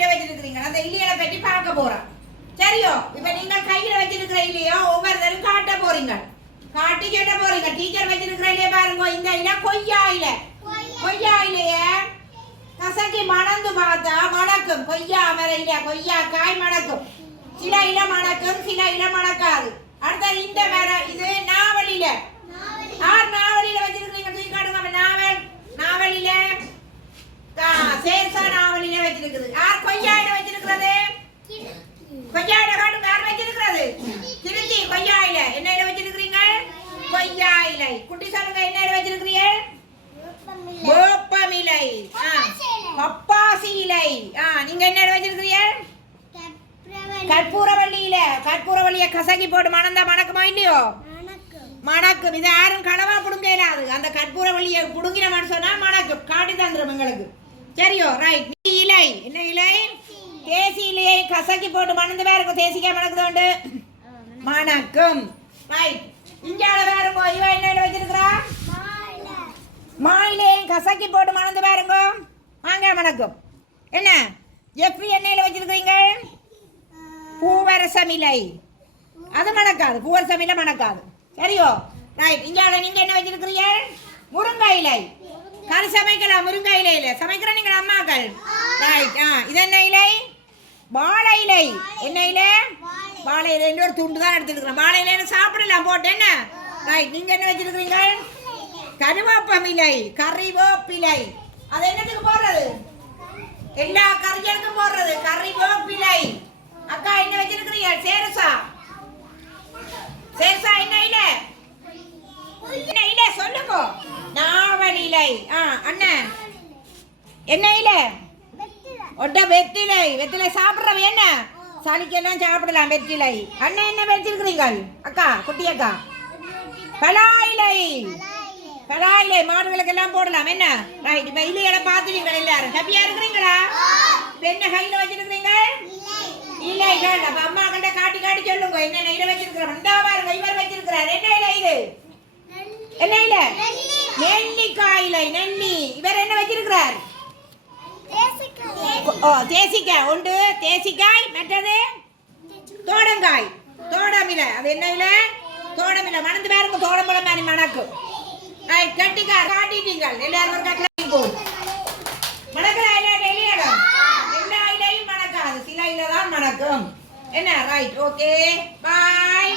இலையில வச்சிருக்கிறீங்க அந்த இலையில பற்றி பார்க்க போறோம் சரியோ இப்ப நீங்க கையில வச்சிருக்கிற இலையோ ஒவ்வொருத்தரும் காட்ட போறீங்க காட்டி கேட்ட போறீங்க டீச்சர் வச்சிருக்கிற இலைய பாருங்க இந்த இலை கொய்யா இலை கொய்யா இலைய கசக்கி மணந்து பார்த்தா மணக்கும் கொய்யா மரையில கொய்யா காய் மணக்கும் சில இலை மணக்கும் சில இலை மணக்காது அடுத்த இந்த வேற இது நாவலில நாவலில வச்சிருக்கீங்க தூக்கி காட்டுங்க நாவலில சேர்சா நாவலில வச்சிருக்குது யார் கொய்யாயில வச்சிருக்கிறது கொய்யாயில காட்டுங்க யார் வச்சிருக்கிறது திருச்சி கொய்யாயில என்ன இலை வச்சிருக்கிறீங்க கொய்யா இலை குட்டி சொல்லுங்க என்ன இலை வச்சிருக்கிறீங்க வேப்பமிலை பப்பாசி இலை நீங்க என்ன இலை வச்சிருக்கிறீங்க கற்பூரவள்ளிய கசக்கி போட்டு மணந்தா மணக்குமா இல்லையோ மணக்கும் இது யாரும் களவா புடுங்க இயலாது அந்த கற்பூரவள்ளியை புடுங்கினோம்னு சொன்னா மணக்கும் காட்டி தந்துடும் எங்களுக்கு சரியோ ரைட் இலை என்ன இலை தேசி இலையை கசக்கி போட்டு மணந்து வேற இருக்கும் தேசிக்காய் மணக்குதோண்டு மணக்கும் ரைட் இஞ்சால வேறுங்கோ இவ என்ன இலை வச்சிருக்கிறா மாயிலையும் கசக்கி போட்டு மணந்து வேறுங்க மாங்காய் மணக்கும் என்ன எப்படி என்ன இலை வச்சிருக்கீங்க பூவரசம் இலை அது மணக்காது பூவரசம் இலை மணக்காது சரியோ ரைட் இஞ்சால நீங்க என்ன வச்சிருக்கிறீங்க முருங்கை இலை கறி சமைக்கலாம் முருங்கை இலையில சமைக்கிற நீங்க அம்மாக்கள் ரைட் இது என்ன இலை வாழை இலை என்ன இலை வாழை இலை ஒரு துண்டு தான் எடுத்துக்கிறோம் வாழை இலைன்னு சாப்பிடலாம் போட்டு என்ன ரைட் நீங்க என்ன வச்சிருக்கிறீங்க கருவேப்பம் இலை கறிவேப்பிலை அது என்னத்துக்கு போடுறது எல்லா கறிகளுக்கும் போடுறது கறிவேப்பிலை அக்கா என்ன வச்சிருக்கிறீங்க சேர்சா என்ன இலை என்ன இலை சொல்லுங்க நாவல் இலை அண்ணன் என்ன இலை ஒட்ட வெத்திலை சாப்பிடுறவ என்ன சளிக்கெல்லாம் சாப்பிடலாம் வெற்றிலை அண்ணன் என்ன வச்சிருக்கிறீங்க அக்கா குட்டி அக்கா பலா இலை மாடுகளுக்கு எல்லாம் போடலாம் என்ன ரைட் இப்ப இலைகளை பார்த்துவீங்க எல்லாரும் ஹாப்பியா இருக்கிறீங்களா என்ன கையில வச்சிருக்கிறீங்க இலைகள் அப்ப அம்மா கண்ட காட்டி சொல்லுங்க என்ன இலை வச்சிருக்கிறோம் இந்த பாருங்க இவர் வச்சிருக்கிறார் என்ன இலை இது என்ன இலை நெல்லிக்காய் இலை நெல்லி இவர் என்ன வச்சிருக்கிறார் தேசிக்காய் ஒன்று தேசிக்காய் மற்றது தோடங்காய் தோடமிலை அது என்ன இலை தோடமிலை மணந்து பாருங்க தோடம்பழம் மாதிரி மணக்கும் கட்டிக்கா காட்டிட்டீங்க எல்லாரும் மணக்கிற இலை டெல்லியிடம் எல்லா இலையும் மணக்காது சில இலை தான் மணக்கும் என்ன ரைட் ஓகே பாய்